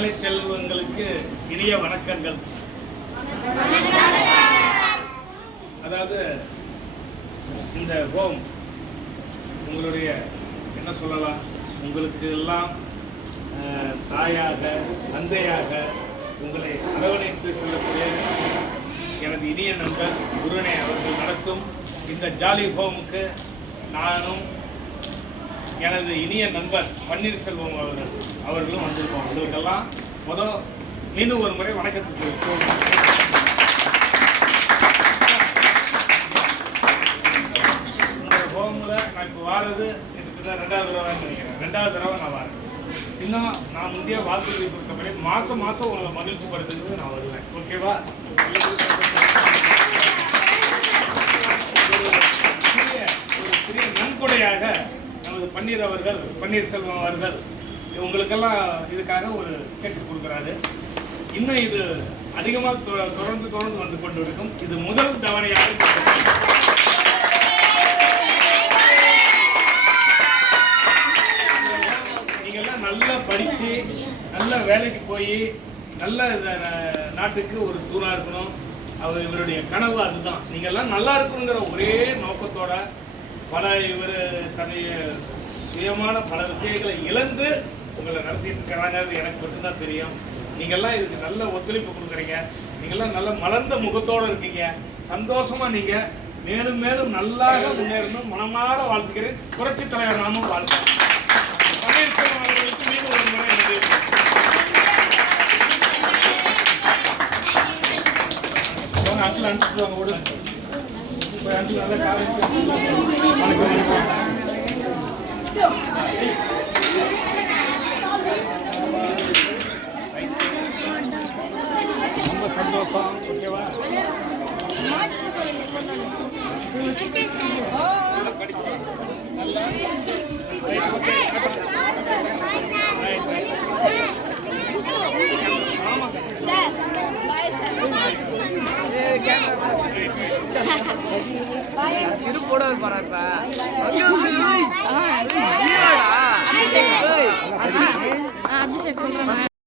மழலை செல்வங்களுக்கு இனிய வணக்கங்கள். அதாவது இந்த ஹோம் உங்களுடைய என்ன சொல்லலாம் உங்களுக்கு எல்லாம் தாயாக தந்தையாக உங்களை அரவணைத்து செல்லக்கூடிய எனது இனிய நண்பர் குருணை அவர்கள் நடத்தும் இந்த ஜாலி ஹோமுக்கு நானும் எனது இனிய நண்பர் பன்னீர்செல்வம் அவர்கள் அவர்களும் வந்திருக்கோம். அவர்களுக்கெல்லாம் முதல் மீண்டும் ஒரு முறை வணக்கத்துக்கு இந்த ஹோமில் நான் இப்போ வாரது எனக்கு ரெண்டாவது தடவை நினைக்கிறேன். ரெண்டாவது தடவை நான் வரேன். இன்னும் நான் முந்தைய வாக்குறுதி கொடுத்தபடி மாதம் மாதம் உங்களை மகிழ்ச்சி படுத்துறதுக்கு நான் வருவேன். ஓகேவா பன்னீர் அவர்கள் பன்னீர்செல்வம் அவர்கள் உங்களுக்கெல்லாம் இதுக்காக ஒரு செக் கொடுக்குறாரு. இன்னும் இது அதிகமாக தொடர்ந்து தொடர்ந்து வந்து கொண்டு இருக்கும் இது முதல் தவணையாக நீங்கள்லாம் நல்லா படித்து நல்ல வேலைக்கு போய் நல்ல நாட்டுக்கு ஒரு தூணாக இருக்கணும். அவர் இவருடைய கனவு அதுதான். நீங்கள்லாம் நல்லா இருக்கணுங்கிற ஒரே நோக்கத்தோட பல இவர் தன்னை சுயமான பல விஷயங்களை இழந்து உங்களை நடத்திட்டு இருக்கிறாங்கிறது எனக்கு மட்டும்தான் தெரியும். நீங்கெல்லாம் இதுக்கு நல்ல ஒத்துழைப்பு கொடுக்குறீங்க. நீங்கெல்லாம் நல்ல மலர்ந்த முகத்தோடு இருக்கீங்க. சந்தோஷமா நீங்க மேலும் மேலும் நல்லாக முன்னேறணும். மனமாற வாழ்த்துக்கிறேன். புரட்சி தலைவர் நாமும் வாழ்க்கை பன்னீர்செல்வம் அவர்களுக்கு மீண்டும் ஒரு முறை நன்றி. அவங்க அங்கிள் அனுப்பிச்சு நல்லா வணக்கம் வணக்கம் ரொம்ப சந்தோஷம் ஓகேவா படிச்சு நல்லா இருப்பாரா இப்ப